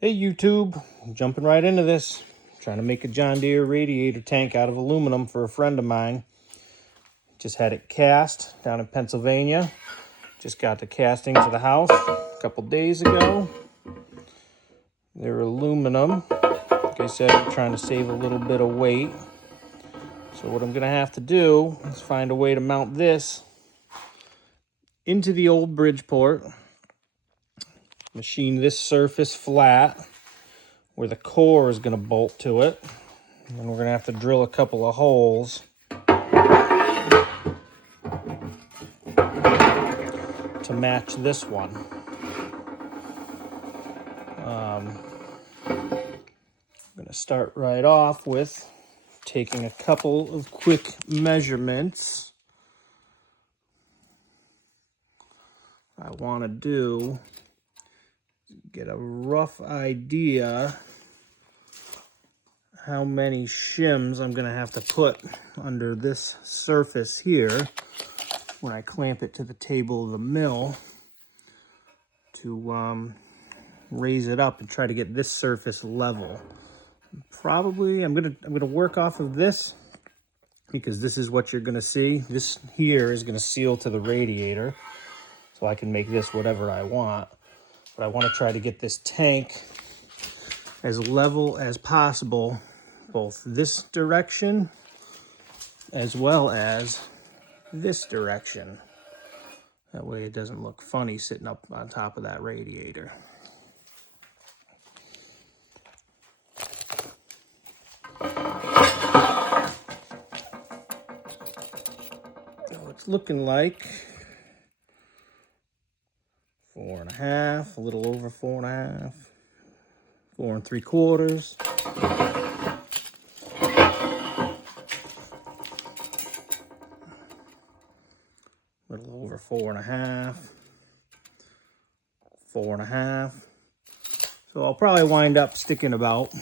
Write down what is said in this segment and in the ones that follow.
Hey YouTube, jumping right into this. Trying to make a John Deere radiator tank out of aluminum for a friend of mine. Just had it cast down in Pennsylvania. Just got the casting to the house a couple days ago. They're aluminum. Like I said, I'm trying to save a little bit of weight. So what I'm gonna have to do is find a way to mount this into the old Bridgeport. Machine this surface flat where the core is gonna bolt to it. And we're gonna have to drill a couple of holes to match this one. I'm gonna start right off with taking a couple of quick measurements. I want to do get a rough idea how many shims I'm gonna have to put under this surface here when I clamp it to the table of the mill to raise it up and try to get this surface level. Probably I'm gonna work off of this because this is what you're gonna see. This here is gonna seal to the radiator, so I can make this whatever I want. But I want to try to get this tank as level as possible, both this direction as well as this direction. That way it doesn't look funny sitting up on top of that radiator. So it's looking like 4.5, a little over 4.5, 4 3/4. A little over 4.5, 4.5. So I'll probably wind up sticking about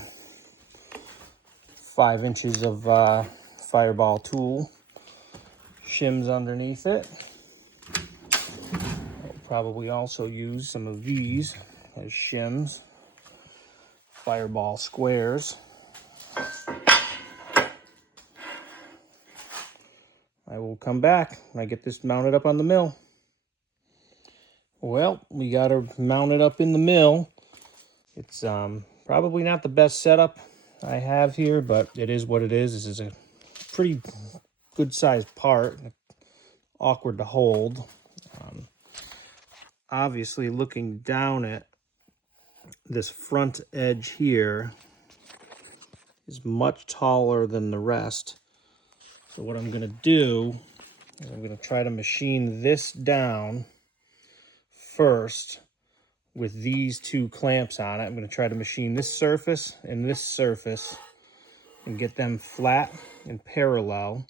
5 inches of Fireball tool shims underneath it. I'll probably also use some of these as shims, Fireball squares. I will come back when I get this mounted up on the mill. Well, we got her mounted up in the mill. It's probably not the best setup I have here, but it is what it is. This is a pretty good sized part, awkward to hold. Obviously, looking down at this front edge here is much taller than the rest. So what I'm gonna do is I'm gonna try to machine this down first with these two clamps on it. I'm gonna try to machine this surface and get them flat and parallel.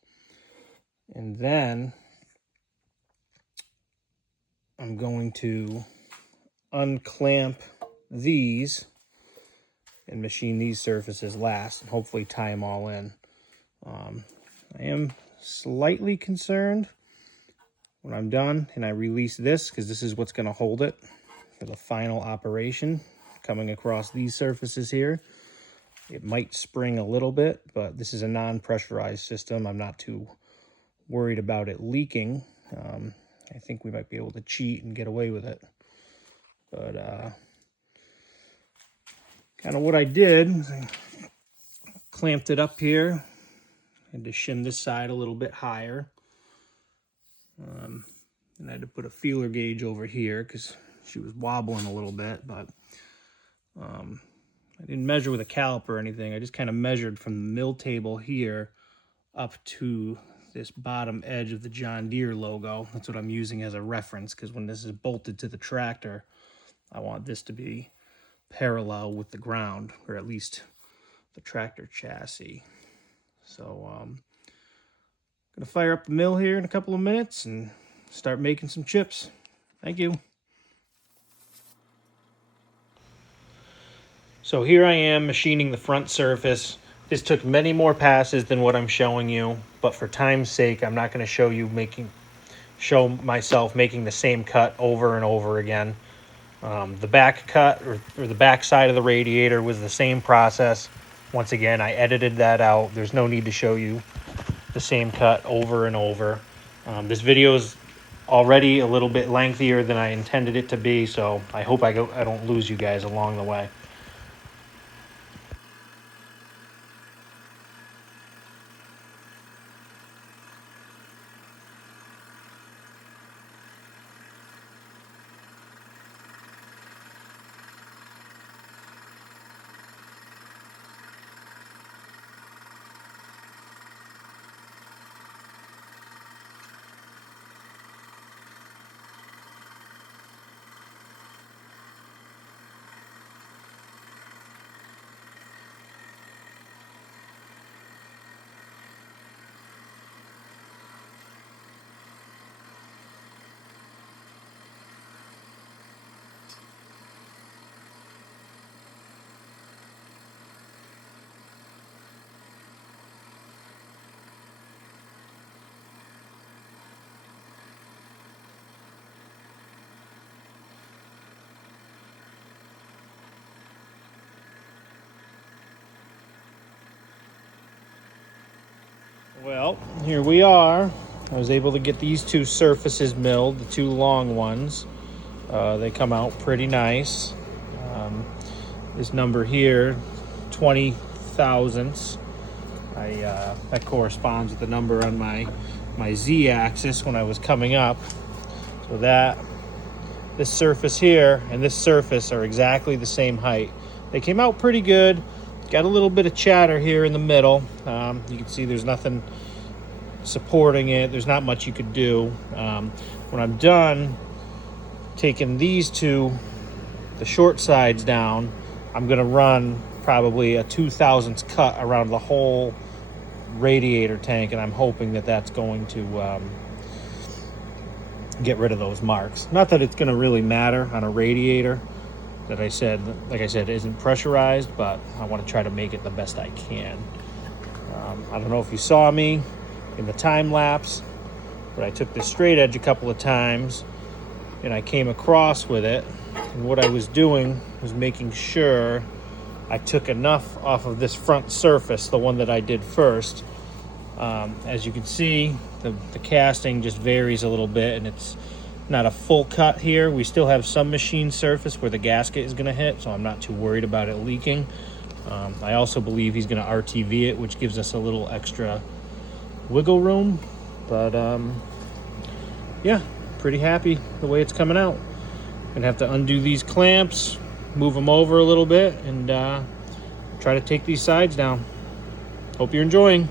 And then I'm going to unclamp these and machine these surfaces last and hopefully tie them all in. I am slightly concerned when I'm done and I release this, because this is what's going to hold it for the final operation coming across these surfaces here. It might spring a little bit, but this is a non-pressurized system. I'm not too worried about it leaking. I think we might be able to cheat and get away with it. But kind of what I did is I clamped it up here. Had to shim this side a little bit higher. And I had to put a feeler gauge over here because she was wobbling a little bit, but I didn't measure with a caliper or anything. I just kind of measured from the mill table here up to this bottom edge of the John Deere logo. That's what I'm using as a reference, because when this is bolted to the tractor, I want this to be parallel with the ground, or at least the tractor chassis. So I'm gonna fire up the mill here in a couple of minutes and start making some chips. Thank you. So here I am machining the front surface. This took many more passes than what I'm showing you, but for time's sake, I'm not going to show myself making the same cut over and over again. The back cut or the back side of the radiator was the same process. Once again, I edited that out. There's no need to show you the same cut over and over. This video is already a little bit lengthier than I intended it to be, so I hope I don't lose you guys along the way. Well, here we are. I was able to get these two surfaces milled, the two long ones. They come out pretty nice. This number here, 20 thousandths. That corresponds with the number on my z-axis when I was coming up. So this surface here and this surface are exactly the same height. They came out pretty good. Got a little bit of chatter here in the middle. You can see there's nothing supporting it. There's not much you could do. When I'm done taking these two, the short sides down, I'm gonna run probably a 2/1000 cut around the whole radiator tank, and I'm hoping that that's going to get rid of those marks. Not that it's gonna really matter on a radiator that like I said, isn't pressurized, but I want to try to make it the best I can. I don't know if you saw me in the time lapse, but I took this straight edge a couple of times and I came across with it, and what I was doing was making sure I took enough off of this front surface, the one that I did first. As you can see, the casting just varies a little bit, and it's not a full cut here. We still have some machine surface where the gasket is going to hit, so I'm not too worried about it leaking. I also believe he's going to RTV it, which gives us a little extra wiggle room. But yeah, pretty happy the way it's coming out. Gonna have to undo these clamps, move them over a little bit, and try to take these sides down. Hope you're enjoying.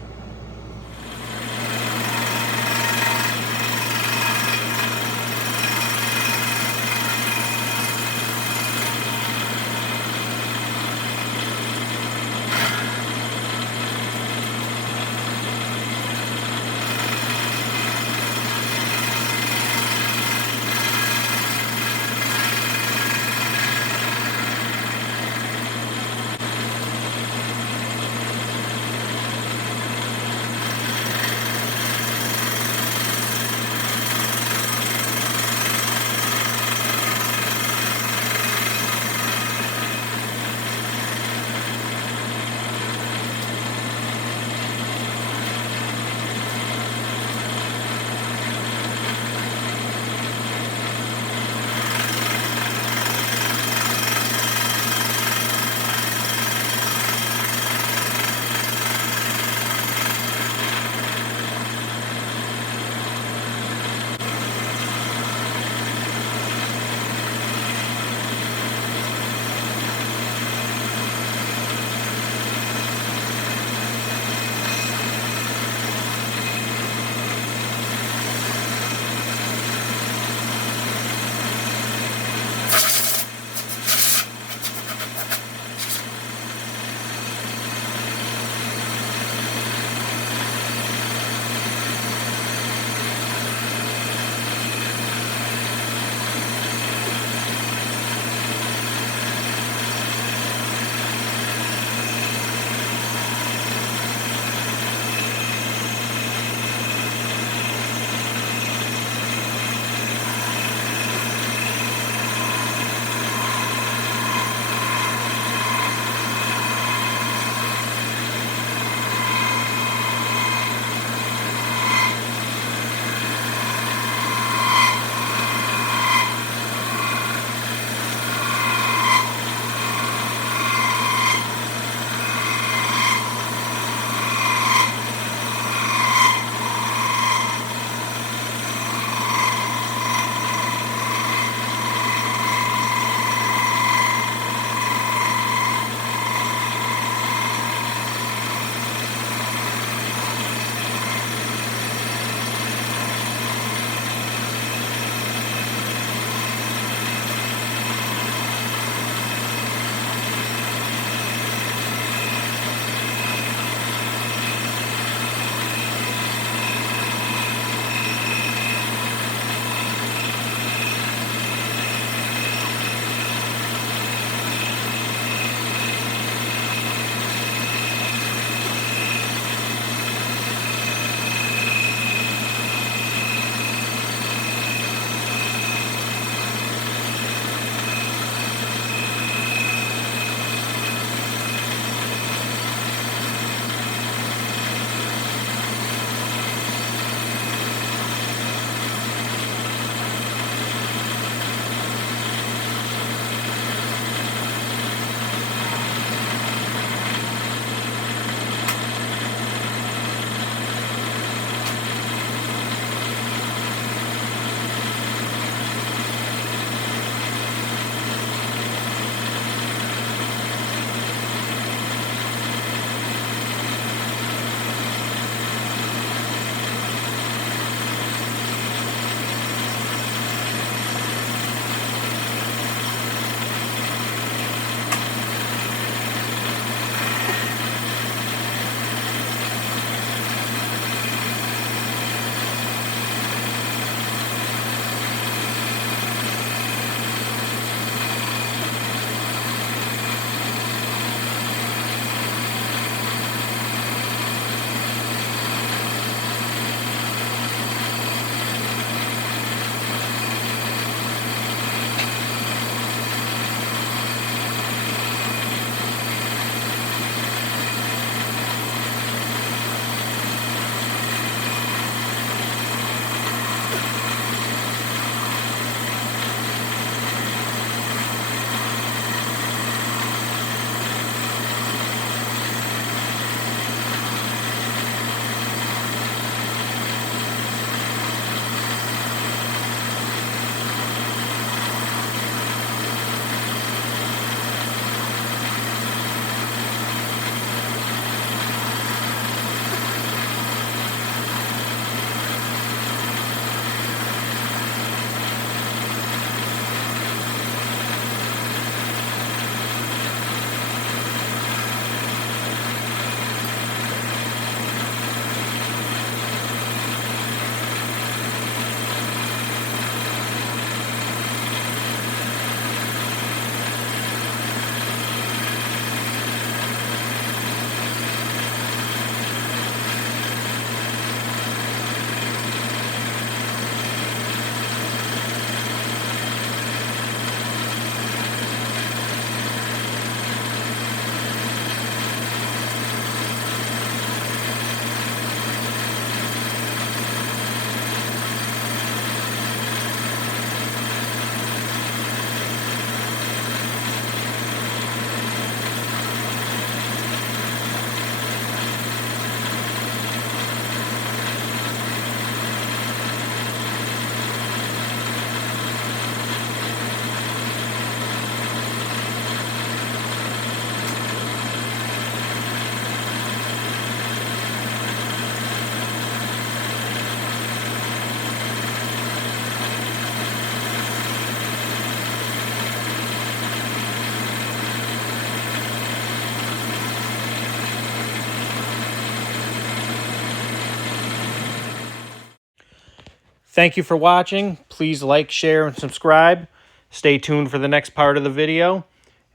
Thank you for watching. Please like, share, and subscribe. Stay tuned for the next part of the video.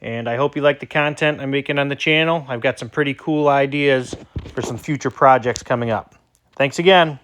And I hope you like the content I'm making on the channel. I've got some pretty cool ideas for some future projects coming up. Thanks again.